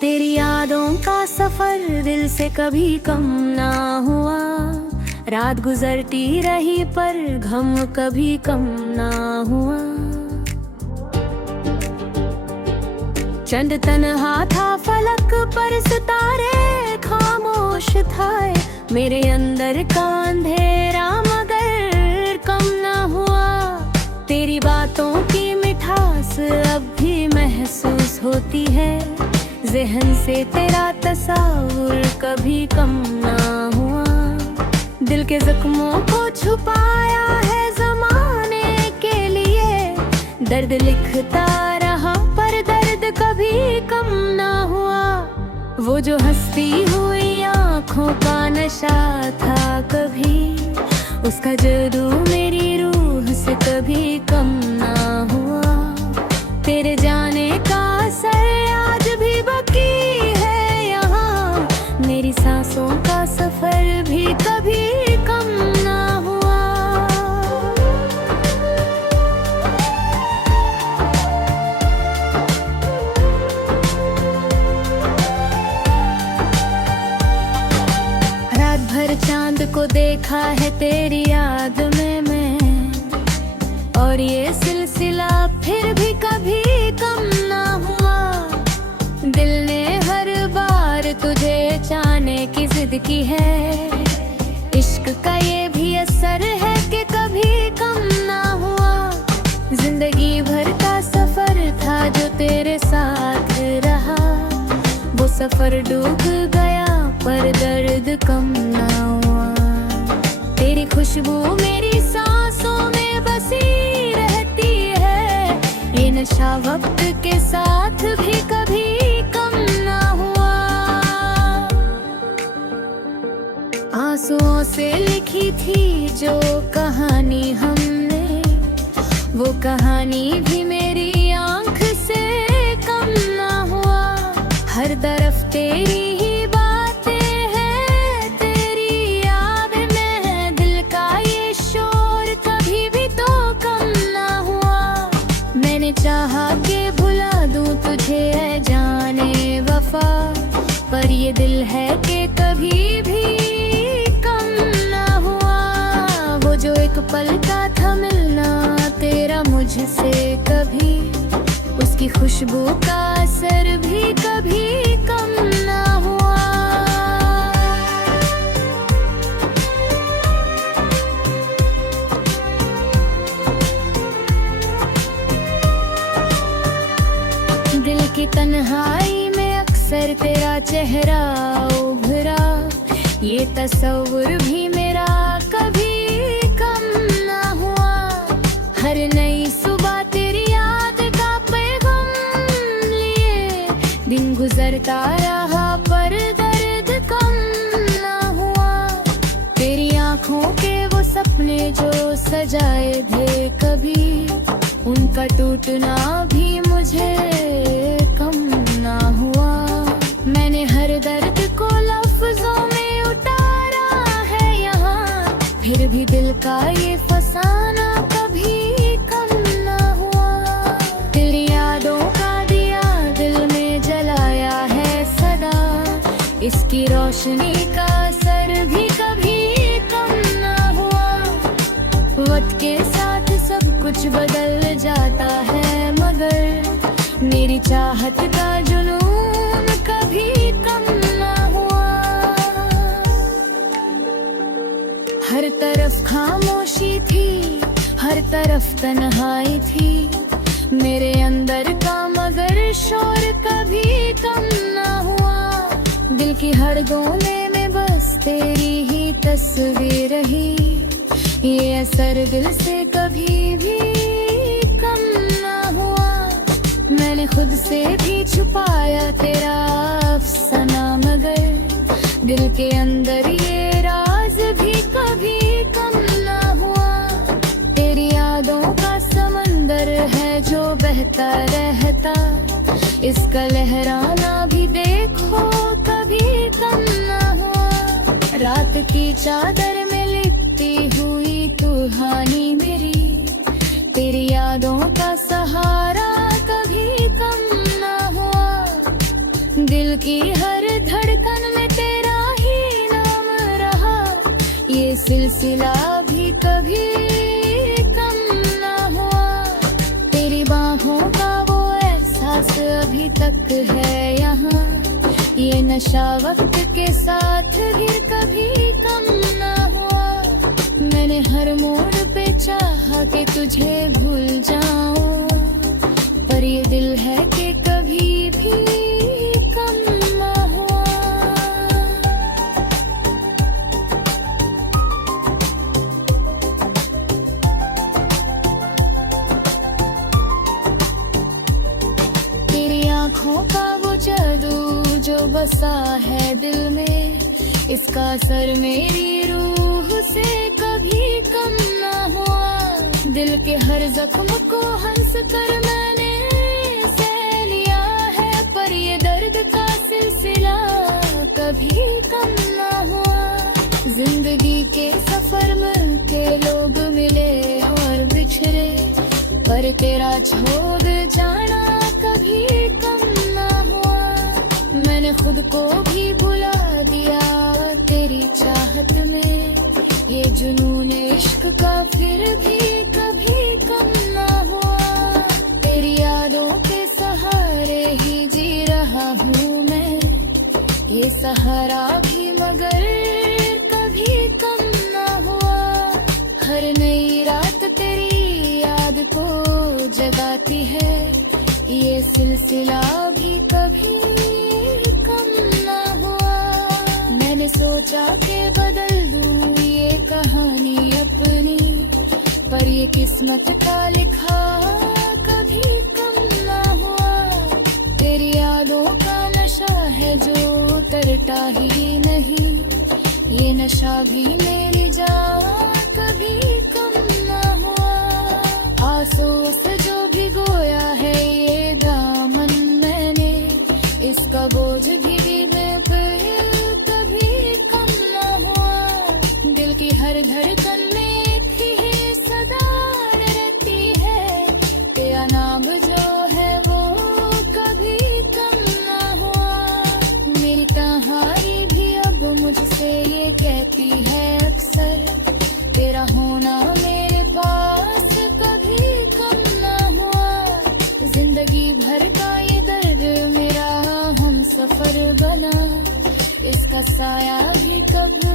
तेरी यादों का सफर दिल से कभी कम ना हुआ। रात गुजरती रही पर गम कभी कम ना हुआ। चंद तन्हा था फलक पर सितारे खामोश थाए। मेरे अंदर का अंधेरा मगर कम ना हुआ। तेरी बातों की मिठास अब भी महसूस होती है। ज़हन से तेरा तस्वुर कभी कम ना हुआ। दिल के जख्मों को छुपाया है ज़माने के लिए। दर्द लिखता रहा पर दर्द कभी कम ना हुआ। वो जो हंसती हुई आँखों का नशा था कभी, उसका जादू मेरी रूह से कभी कम ना हुआ। तेरे जाने का असर आज भी बाकी है यहाँ। मेरी सांसों का सफर भी कभी कम ना हुआ। रात भर चांद को देखा है तेरी याद में मैं, और ये सिलसिला फिर भी कभी कम ना हुआ। दिल ने हर बार तुझे चाहने की जिद की है। इश्क का ये भी असर है कि कभी कम ना हुआ। जिंदगी भर का सफर था जो तेरे साथ रहा। वो सफर डूब गया पर दर्द कम ना हुआ। तेरी खुशबू मेरी सांसों में बसी रहती है। ये नशा वक्त के साथ भी कभी कम ना हुआ। आंसुओं से लिखी थी जो कहानी हमने, वो कहानी भी मेरी आंख से कम ना हुआ। हर तरफ तेरी ही बातें हैं, तेरी याद में है दिल का ये शोर कभी भी तो कम ना हुआ। मैंने चाहा कि भुला दूं तुझे ऐ जाने वफा, पर ये दिल है कि कभी भी कम ना हुआ। वो जो एक पल का था मिलना तेरा मुझसे कभी, उसकी खुशबू का असर भी कभी कम ना हुआ। दिल की तन्हाई में अक्सर तेरा चेहरा उभरा। ये तस्वुर भी मेरा कभी कम ना हुआ। हर नई सुबह तेरी याद का पैगाम लिए दिन गुजरता रहा पर दर्द कम ना हुआ। तेरी आँखों के वो सपने जो सजाए थे कभी, उनका टूटना भी मुझे कम ना हुआ। मैंने हर दर्द को लफ्जों में उतारा है यहाँ, फिर भी दिल का ये फसाना कभी कम ना हुआ। तेरी यादों का दिया दिल में जलाया है सदा, इसकी रोशनी का असर भी कभी कम ना हुआ। वक्त के साथ सब कुछ बदल जाता है मगर मेरी चाहत का जुनून कभी कम ना हुआ। हर तरफ खामोशी थी, हर तरफ तन्हाई थी मेरे अंदर का, मगर शोर कभी कम ना हुआ। दिल की हर कोने में बस तेरी ही तस्वीर रही। ये असर दिल से कभी भी कम ना हुआ। मैंने खुद से भी छुपाया तेरा अफसाना, मगर दिल के अंदर ये राज भी कभी कम ना हुआ। तेरी यादों का समंदर है जो बहता रहता, इसका लहराना भी देखो कभी कम ना हुआ। रात की चादर में लिपटी हुई कहानी मेरी, तेरी यादों का सहारा कभी कम ना हुआ। दिल की हर धड़कन में तेरा ही नाम रहा, ये सिलसिला भी कभी कम ना हुआ। तेरी बाहों का वो एहसास अभी तक है यहाँ, ये नशा वक्त के साथ भी कभी कम ना हुआ। मैंने हर मोड़ पे चाहा कि तुझे भूल जाऊं, पर ये दिल है कि कभी भी कम ना हुआ। तेरी आँखों का वो जादू जो बसा है दिल में, इसका असर मेरी रूह से कभी कम ना हुआ। दिल के हर जख्म को हंस कर मैंने सह लिया है, पर ये दर्द का सिलसिला कभी कम ना हुआ। जिंदगी के सफर में के लोग मिले और बिछड़े, पर तेरा छोड़ जाना कभी कम ना हुआ। मैंने खुद को भी भुला दिया तेरी चाहत में, ये जुनून इश्क का फिर भी कभी कम ना हुआ। तेरी यादों के सहारे ही जी रहा हूँ मैं, ये सहारा भी मगर कभी कम ना हुआ। हर नई रात तेरी याद को जगाती है, ये सिलसिला भी कभी कम ना हुआ। मैंने सोचा कि बदल दूं ये कहानी अपनी, पर ये किस्मत का लिखा कभी कम ना हुआ। तेरी यादों का नशा है जो उतरता ही नहीं, ये नशा भी मेरी जान कभी कम ना हुआ। आंसू से जो भिगोया है ये दामन मैंने, इसका बोझ भी दिल पे कभी कम ना हुआ। दिल की हर धड़कन में थी सदा रहती है, तेरा नाम जो है वो कभी कम ना हुआ। मेरी कहानी भी अब मुझसे ये कहती है अक्सर, तेरा होना मेरे पास कभी कम ना हुआ। जिंदगी भर का ये दर्द मेरा हम सफर बना, इसका साया भी कभी